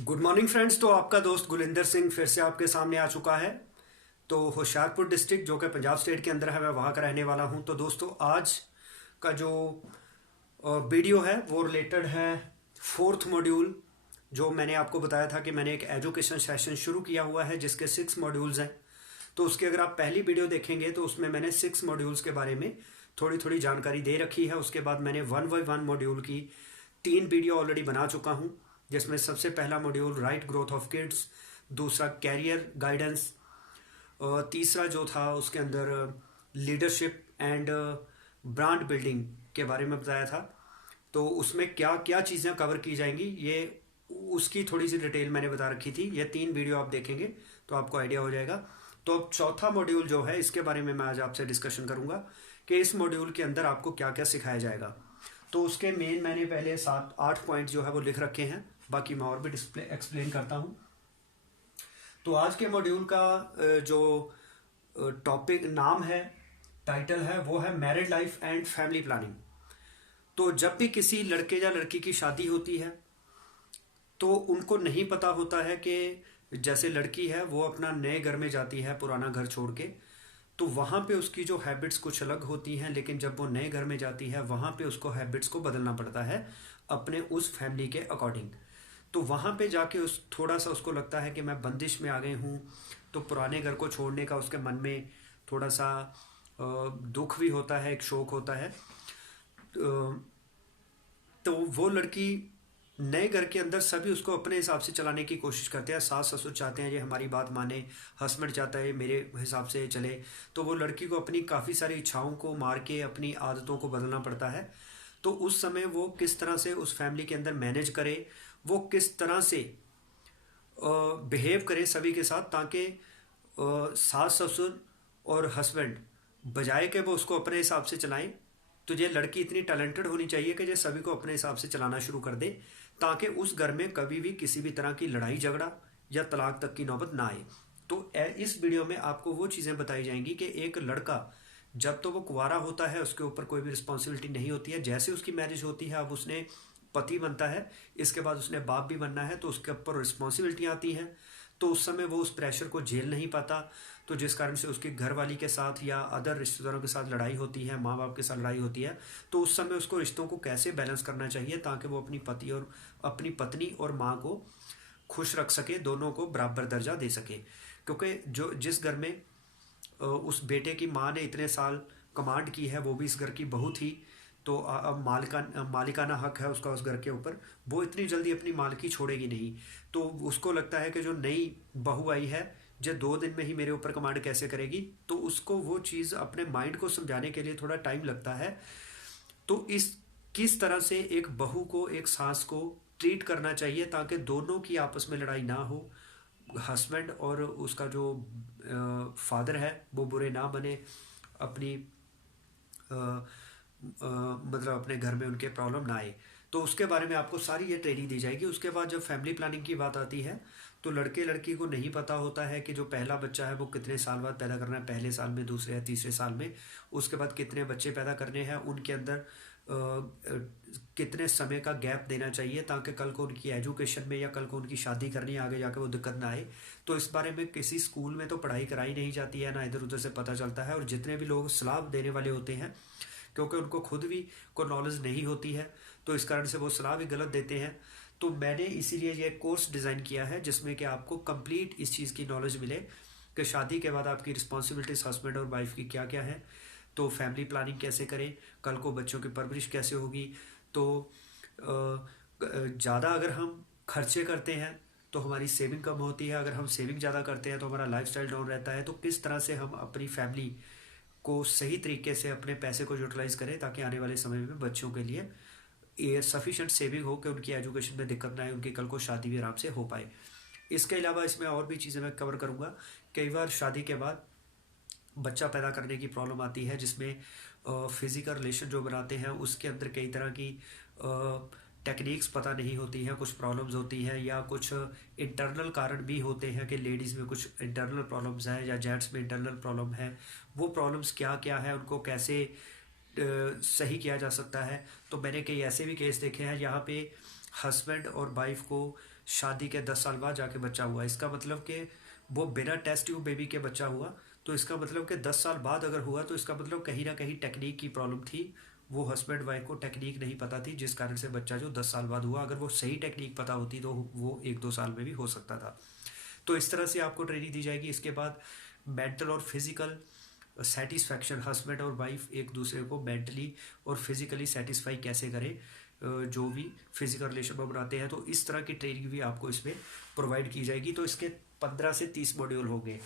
Good morning friends. तो आपका दोस्त गुलिंदर सिंह फिर से आपके सामने आ चुका है। तो होशियारपुर डिस्ट्रिक्ट जो कि पंजाब स्टेट के अंदर है, मैं वहाँ का रहने वाला हूँ। तो दोस्तों, आज का जो वीडियो है वो रिलेटेड है फोर्थ मॉड्यूल। जो मैंने आपको बताया था कि मैंने एक एजुकेशन सेशन शुरू किया हुआ है जिसके 6 मॉड्यूल्स हैं। तो उसकी अगर आप पहली वीडियो देखेंगे तो उसमें मैंने 6 मॉड्यूल्स के बारे में थोड़ी थोड़ी जानकारी दे रखी है। उसके बाद मैंने 1 बाय 1 मॉड्यूल की 3 वीडियो ऑलरेडी बना चुका हूँ, जिसमें सबसे पहला module right growth of kids, दूसरा कैरियर गाइडेंस, और तीसरा जो था उसके अंदर लीडरशिप एंड ब्रांड बिल्डिंग के बारे में बताया था। तो उसमें क्या क्या चीज़ें कवर की जाएंगी, ये उसकी थोड़ी सी डिटेल मैंने बता रखी थी। ये 3 वीडियो आप देखेंगे तो आपको आइडिया हो जाएगा। तो अब चौथा मॉड्यूल जो है, इसके बारे में मैं आज आपसे डिस्कशन करूंगा कि इस मॉड्यूल के अंदर आपको क्या क्या सिखाया जाएगा। तो उसके मेन मैंने पहले 7-8 पॉइंट जो है वो लिख रखे हैं, बाकी मैं और भी डिस्प्ले एक्सप्लेन करता हूँ। तो आज के मॉड्यूल का जो टॉपिक नाम है, टाइटल है, वो है married life and family planning. तो जब भी किसी लड़के या लड़की की शादी होती है तो उनको नहीं पता होता है कि जैसे लड़की है वो अपना नए घर में जाती है पुराना घर छोड़ के, तो वहाँ पे उसकी जो हैबिट्स कुछ अलग होती हैं, लेकिन जब वो नए घर में जाती है वहाँ पे उसको हैबिट्स को बदलना पड़ता है अपने उस फैमिली के अकॉर्डिंग। तो वहाँ पे जाके उस थोड़ा सा उसको लगता है कि मैं बंदिश में आ गई हूँ। तो पुराने घर को छोड़ने का उसके मन में थोड़ा सा दुख भी होता है, एक शौक होता है। तो वो लड़की नए घर के अंदर सभी उसको अपने हिसाब से चलाने की कोशिश करते हैं। सास ससुर चाहते हैं ये हमारी बात माने, हस्बैंड चाहता है मेरे हिसाब से चले। तो वो लड़की को अपनी काफ़ी सारी इच्छाओं को मार के अपनी आदतों को बदलना पड़ता है। तो उस समय वो किस तरह से उस फैमिली के अंदर मैनेज करे, वो किस तरह से बिहेव करे सभी के साथ, ताकि सास ससुर और हस्बैंड बजाय के वो उसको अपने हिसाब से चलाएं। तो ये लड़की इतनी टैलेंटेड होनी चाहिए कि ये सभी को अपने हिसाब से चलाना शुरू कर दे, ताकि उस घर में कभी भी किसी भी तरह की लड़ाई झगड़ा या तलाक तक की नौबत ना आए। तो इस वीडियो में आपको वो चीज़ें बताई जाएंगी कि एक लड़का जब तो वो कुंवारा होता है उसके ऊपर कोई भी रिस्पॉन्सिबिलिटी नहीं होती है। जैसे उसकी मैरिज होती है, अब उसने पति बनता है, इसके बाद उसने बाप भी बनना है, तो उसके ऊपर रिस्पॉन्सिबिलिटियाँ आती हैं। तो उस समय वो उस प्रेशर को झेल नहीं पाता, तो जिस कारण से उसकी घरवाली के साथ या अदर रिश्तेदारों के साथ लड़ाई होती है, माँ बाप के साथ लड़ाई होती है। तो उस समय उसको रिश्तों को कैसे बैलेंस करना चाहिए ताकि वो अपनी पत्नी और माँ को खुश रख सके, दोनों को बराबर दर्जा दे सके। क्योंकि जो जिस घर में उस बेटे की माँ ने इतने साल कमांड की है, वो भी इस घर की बहू थी, तो अब मालिकाना हक है उसका उस घर के ऊपर। वो इतनी जल्दी अपनी मालकी छोड़ेगी नहीं। तो उसको लगता है कि जो नई बहू आई है, जो 2 दिन में ही मेरे ऊपर कमांड कैसे करेगी। तो उसको वो चीज़ अपने माइंड को समझाने के लिए थोड़ा टाइम लगता है। तो इस किस तरह से एक बहू को एक सास को ट्रीट करना चाहिए ताकि दोनों की आपस में लड़ाई ना हो, हस्बैंड और उसका जो फादर है वो बुरे ना बने, अपनी मतलब अपने घर में उनके प्रॉब्लम ना आए। तो उसके बारे में आपको सारी ये ट्रेनिंग दी जाएगी। उसके बाद जब फैमिली प्लानिंग की बात आती है तो लड़के लड़की को नहीं पता होता है कि जो पहला बच्चा है वो कितने साल बाद पैदा करना है, पहले साल में, दूसरे या तीसरे साल में। उसके बाद कितने बच्चे पैदा करने हैं, उनके अंदर कितने समय का गैप देना चाहिए ताकि कल को उनकी एजुकेशन में या कल को उनकी शादी करनी है आगे जाकर वो दिक्कत ना आए। तो इस बारे में किसी स्कूल में तो पढ़ाई कराई नहीं जाती है, ना इधर उधर से पता चलता है। और जितने भी लोग सलाह देने वाले होते हैं, क्योंकि उनको खुद भी कोई नॉलेज नहीं होती है, तो इस कारण से वो सलाह भी गलत देते हैं। तो मैंने इसीलिए ये कोर्स डिज़ाइन किया है जिसमें कि आपको कंप्लीट इस चीज़ की नॉलेज मिले कि शादी के बाद आपकी रिस्पॉन्सिबिलिटीज हस्बैंड और वाइफ की क्या क्या है, तो फैमिली प्लानिंग कैसे करें, कल को बच्चों की परवरिश कैसे होगी। तो ज़्यादा अगर हम खर्चे करते हैं तो हमारी सेविंग कम होती है, अगर हम सेविंग ज़्यादा करते हैं तो हमारा लाइफस्टाइल डाउन रहता है। तो किस तरह से हम अपनी फैमिली को सही तरीके से अपने पैसे को यूटिलाइज करें ताकि आने वाले समय में बच्चों के लिए ये सफिशेंट सेविंग हो कि उनकी एजुकेशन में दिक्कत ना आए, उनकी कल को शादी भी आराम से हो पाए। इसके अलावा इसमें और भी चीज़ें मैं कवर करूँगा। कई बार शादी के बाद बच्चा पैदा करने की प्रॉब्लम आती है जिसमें फिज़िकल रिलेशन जो बनाते हैं उसके अंदर कई तरह की टेक्निक्स पता नहीं होती हैं, कुछ प्रॉब्लम्स होती हैं, या कुछ इंटरनल कारण भी होते हैं कि लेडीज़ में कुछ इंटरनल प्रॉब्लम्स हैं या जेंट्स में इंटरनल प्रॉब्लम है। वो प्रॉब्लम्स क्या क्या है, उनको कैसे सही किया जा सकता है। तो मैंने कई ऐसे भी केस देखे हैं यहाँ पे हस्बैंड और वाइफ को शादी के 10 साल बाद जाके बच्चा हुआ, इसका मतलब कि वो बिना टेस्ट ट्यूब बेबी के बच्चा हुआ। तो इसका मतलब कि 10 साल बाद अगर हुआ तो इसका मतलब कहीं ना कहीं टेक्निक की प्रॉब्लम थी। वो हस्बैंड वाइफ को टेक्निक नहीं पता थी, जिस कारण से बच्चा जो 10 साल बाद हुआ, अगर वो सही टेक्निक पता होती तो वो 1-2 साल में भी हो सकता था। तो इस तरह से आपको ट्रेनिंग दी जाएगी। इसके बाद मेंटल और फिजिकल सेटिस्फैक्शन, हस्बैंड और वाइफ एक दूसरे को मेंटली और फिजिकली सेटिस्फाई कैसे करें, जो भी फिजिकल रिलेशन में बनाते हैं, तो इस तरह की ट्रेनिंग भी आपको इसमें प्रोवाइड की जाएगी। तो इसके 15 से 30 मॉड्यूल होंगे।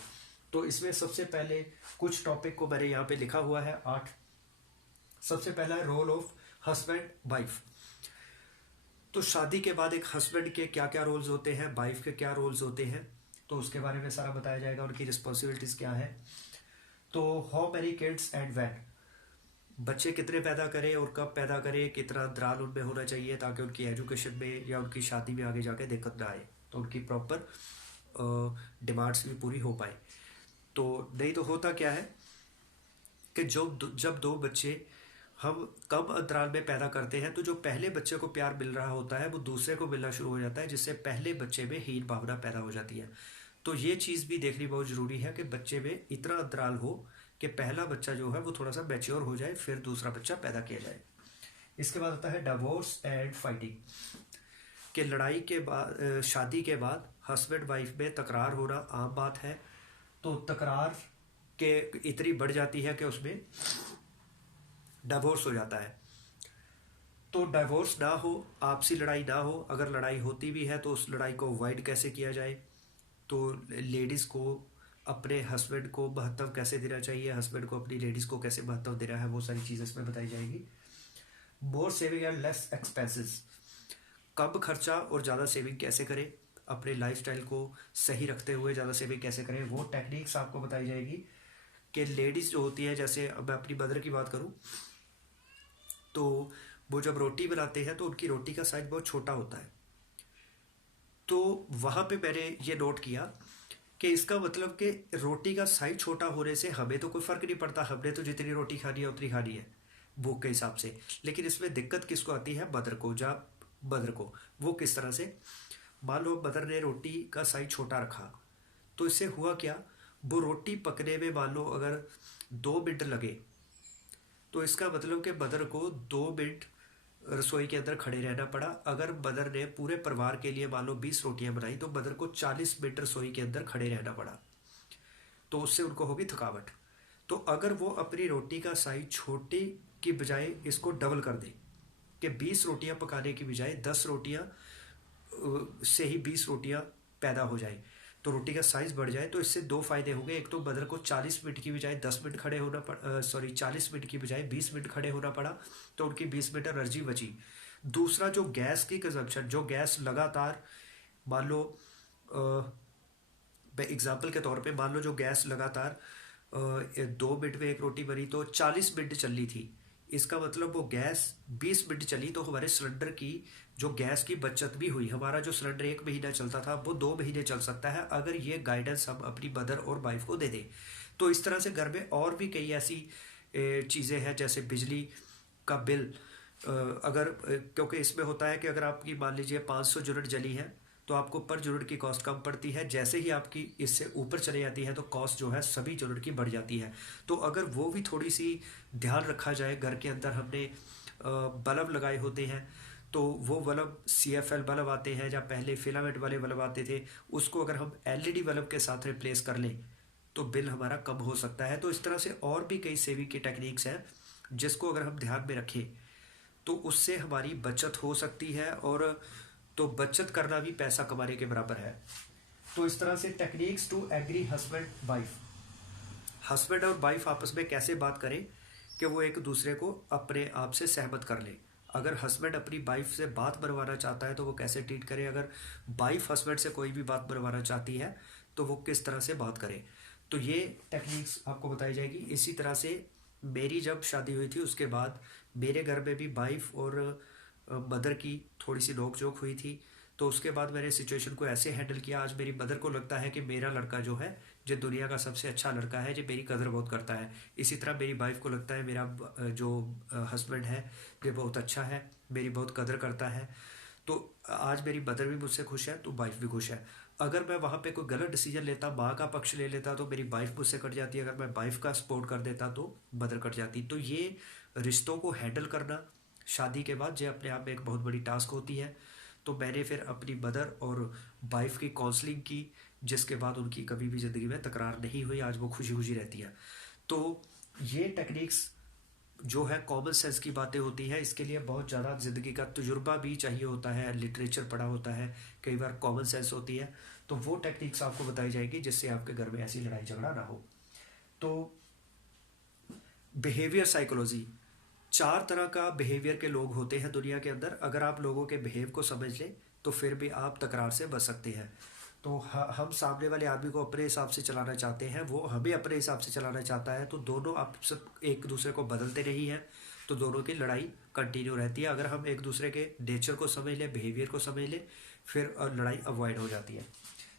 तो इसमें सबसे पहले कुछ टॉपिक को मैंने यहाँ पे लिखा हुआ है 8। सबसे पहला है रोल ऑफ हस्बैंड वाइफ। तो शादी के बाद एक हस्बैंड के क्या क्या रोल्स होते हैं, वाइफ के क्या रोल्स होते हैं, तो उसके बारे में सारा बताया जाएगा। उनकी रिस्पॉन्सिबिलिटीज क्या है। तो how many kids and when, बच्चे कितने पैदा करें और कब पैदा करें, कितना अंतराल उनमें होना चाहिए ताकि उनकी एजुकेशन में या उनकी शादी में आगे जाके दिक्कत ना आए, तो उनकी प्रॉपर डिमांड्स भी पूरी हो पाए। तो नहीं तो होता क्या है कि जब दो बच्चे हम कम अंतराल में पैदा करते हैं, तो जो पहले बच्चे को प्यार मिल रहा होता है वो दूसरे को मिलना शुरू हो जाता है, जिससे पहले बच्चे में हीन भावना पैदा हो जाती है। तो ये चीज़ भी देखनी बहुत ज़रूरी है कि बच्चे में इतना अंतराल हो कि पहला बच्चा जो है वो थोड़ा सा मैच्योर हो जाए, फिर दूसरा बच्चा पैदा किया जाए। इसके बाद आता है डिवोर्स एंड फाइटिंग, कि लड़ाई के बाद, शादी के बाद हस्बैंड वाइफ में तकरार होना आम बात है। तो तकरार के इतनी बढ़ जाती है कि उसमें डिवोर्स हो जाता है। तो डिवोर्स ना हो, आपसी लड़ाई ना हो, अगर लड़ाई होती भी है तो उस लड़ाई को अवॉइड कैसे किया जाए। तो लेडीज़ को अपने हस्बैंड को महत्व कैसे देना चाहिए, हस्बैंड को अपनी लेडीज़ को कैसे महत्व देना है, वो सारी चीज़ें इसमें बताई जाएगी। मोर सेविंग एंड लेस एक्सपेंसेस, कम खर्चा और ज़्यादा सेविंग कैसे करें, अपने लाइफस्टाइल को सही रखते हुए ज़्यादा सेविंग कैसे करें, वो टेक्निक्स आपको बताई जाएगी। कि लेडीज़ जो होती है, जैसे अब मैं अपनी मदर की बात करूँ, तो वो जब रोटी बनाते हैं तो उनकी रोटी का साइज बहुत छोटा होता है। तो वहाँ पे मैंने ये नोट किया कि इसका मतलब कि रोटी का साइज छोटा होने से हमें तो कोई फ़र्क नहीं पड़ता, हमने तो जितनी रोटी खानी है उतनी खानी है भूख के हिसाब से। लेकिन इसमें दिक्कत किसको आती है, मदर को। मदर को वो किस तरह से, मान लो मदर ने रोटी का साइज छोटा रखा, तो इससे हुआ क्या, वो रोटी पकने में मान लो अगर 2 मिनट लगे, तो इसका मतलब कि मदर को 2 मिनट रसोई के अंदर खड़े रहना पड़ा। अगर मदर ने पूरे परिवार के लिए मान लो 20 रोटियां बनाई, तो मदर को 40 मिनट रसोई के अंदर खड़े रहना पड़ा। तो उससे उनको होगी थकावट। तो अगर वो अपनी रोटी का साइज छोटी की बजाय इसको डबल कर दे, कि 20 रोटियां पकाने की बजाय 10 रोटियां से ही 20 रोटियां पैदा हो जाए, तो रोटी का साइज बढ़ जाए, तो इससे दो फायदे हो गए। एक तो मदर को 40 मिनट की बजाय 10 मिनट खड़े होना पड़ा, सॉरी 40 मिनट की बजाय 20 मिनट खड़े होना पड़ा, तो उनकी 20 मिनट एनर्जी बची। दूसरा, जो गैस की कंजप्शन, जो गैस लगातार मान लो, एग्जाम्पल के तौर पे मान लो जो गैस लगातार 2 मिनट में एक रोटी बनी तो 40 मिनट चल रही थी, इसका मतलब वो गैस 20 मिनट चली, तो हमारे सिलेंडर की जो गैस की बचत भी हुई। हमारा जो सिलेंडर 1 महीना चलता था वो 2 महीने चल सकता है, अगर ये गाइडेंस हम अपनी मदर और वाइफ को दे दें। तो इस तरह से घर में और भी कई ऐसी चीज़ें हैं, जैसे बिजली का बिल, अगर क्योंकि इसमें होता है कि अगर आपकी मान लीजिए 500 यूनिट जली है, तो आपको पर यूनिट की कॉस्ट कम पड़ती है। जैसे ही आपकी इससे ऊपर चली जाती है तो कॉस्ट जो है सभी यूनिट की बढ़ जाती है। तो अगर वो भी थोड़ी सी ध्यान रखा जाए, घर के अंदर हमने बल्ब लगाए होते हैं, तो वो बल्ब CFL बल्ब आते हैं, या पहले फिलामेंट वाले बल्ब आते थे, उसको अगर हम LED बल्ब के साथ रिप्लेस कर लें तो बिल हमारा कम हो सकता है। तो इस तरह से और भी कई सेविंग की टेक्निक्स हैं, जिसको अगर हम ध्यान में रखें तो उससे हमारी बचत हो सकती है। और तो बचत करना भी पैसा कमाने के बराबर है। तो इस तरह से techniques to agree husband wife, husband और वाइफ आपस में कैसे बात करें कि वो एक दूसरे को अपने आप से सहमत कर ले। अगर हस्बैंड अपनी वाइफ से बात बनवाना चाहता है तो वो कैसे ट्रीट करे, अगर वाइफ हस्बैंड से कोई भी बात बनवाना चाहती है तो वो किस तरह से बात करे। तो ये टेक्निक्स आपको बताई जाएगी। इसी तरह से मेरी जब शादी हुई थी उसके बाद मेरे घर में भी वाइफ और मदर की थोड़ी सी नोक झोंक हुई थी। तो उसके बाद मैंने सिचुएशन को ऐसे हैंडल किया, आज मेरी मदर को लगता है कि मेरा लड़का जो है जो दुनिया का सबसे अच्छा लड़का है, जो मेरी कदर बहुत करता है। इसी तरह मेरी वाइफ को लगता है मेरा जो हस्बैंड है ये बहुत अच्छा है, मेरी बहुत कदर करता है। तो आज मेरी मदर भी मुझसे खुश है तो वाइफ भी खुश है। अगर मैं वहाँ पे कोई गलत डिसीजन लेता, माँ का पक्ष ले लेता, तो मेरी वाइफ मुझसे कट जाती। अगर मैं वाइफ का सपोर्ट कर देता तो मदर कट जाती। तो ये रिश्तों को हैंडल करना शादी के बाद ये अपने आप में एक बहुत बड़ी टास्क होती है। तो मैंने फिर अपनी मदर और वाइफ की काउंसलिंग की, जिसके बाद उनकी कभी भी ज़िंदगी में तकरार नहीं हुई, आज वो खुशी खुशी रहती है। तो ये टेक्निक्स जो है कॉमन सेंस की बातें होती हैं, इसके लिए बहुत ज़्यादा ज़िंदगी का तजुर्बा भी चाहिए होता है, लिटरेचर पढ़ा होता है, कई बार कॉमन सेंस होती है। तो वो टेक्निक्स आपको बताई जाएगी जिससे आपके घर में ऐसी लड़ाई झगड़ा ना हो। तो बिहेवियर साइकोलॉजी, चार तरह का बिहेवियर के लोग होते हैं दुनिया के अंदर। अगर आप लोगों के बिहेव को समझ लें तो फिर भी आप तकरार से बच सकते हैं। तो हम सामने वाले आदमी को अपने हिसाब से चलाना चाहते हैं, वो हमें अपने हिसाब से चलाना चाहता है, तो दोनों आप सब एक दूसरे को बदलते नहीं हैं, तो दोनों की लड़ाई कंटिन्यू रहती है। अगर हम एक दूसरे के नेचर को समझ लें, बिहेवियर को समझ लें, फिर लड़ाई अवॉइड हो जाती है।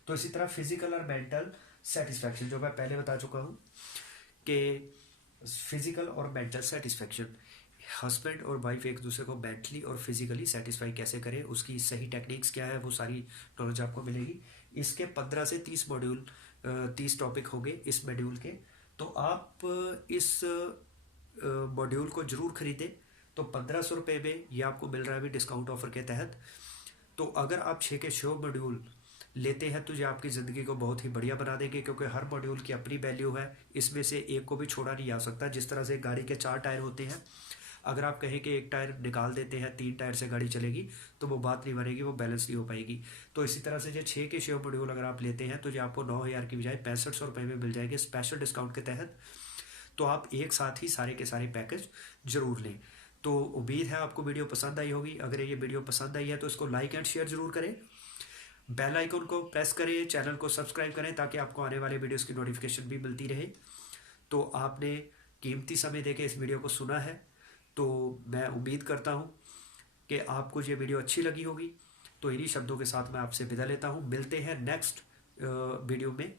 तो इसी तरह फिजिकल और मेंटल सेटिस्फैक्शन, जो मैं पहले बता चुका हूँ कि फिजिकल और मेंटल सेटिस्फैक्शन, हस्बैंड और वाइफ एक दूसरे को मेंटली और फिजिकली सेटिस्फाई कैसे करें, उसकी सही टेक्निक्स क्या है, वो सारी नॉलेज आपको मिलेगी। इसके 15 से 30 मॉड्यूल, 30 टॉपिक होंगे इस मॉड्यूल के। तो आप इस मॉड्यूल को ज़रूर खरीदें। तो 1500 रुपये में ये आपको मिल रहा है अभी डिस्काउंट ऑफर के तहत। तो अगर आप 6 के 6 मॉड्यूल लेते हैं तो ये आपकी ज़िंदगी को बहुत ही बढ़िया बना देंगे, क्योंकि हर मॉड्यूल की अपनी वैल्यू है, इसमें से एक को भी छोड़ा नहीं जा सकता। जिस तरह से गाड़ी के 4 टायर होते हैं, अगर आप कहें कि एक टायर निकाल देते हैं, 3 टायर से गाड़ी चलेगी, तो वो बात नहीं बनेगी, वो बैलेंस नहीं हो पाएगी। तो इसी तरह से जो 6 के 6 मॉड्यूल अगर आप लेते हैं तो जो आपको 9,000 की बजाय 6500 रुपये में मिल जाएंगे स्पेशल डिस्काउंट के तहत। तो आप एक साथ ही सारे के सारे पैकेज जरूर लें। तो उम्मीद है आपको वीडियो पसंद आई होगी। अगर ये वीडियो पसंद आई है तो इसको लाइक एंड शेयर जरूर करें, बेल आइकन को प्रेस करें, चैनल को सब्सक्राइब करें, ताकि आपको आने वाले वीडियोस की नोटिफिकेशन भी मिलती रहे। तो आपने कीमती समय देके इस वीडियो को सुना है, तो मैं उम्मीद करता हूँ कि आपको ये वीडियो अच्छी लगी होगी। तो इन्हीं शब्दों के साथ मैं आपसे विदा लेता हूँ। मिलते हैं नेक्स्ट वीडियो में।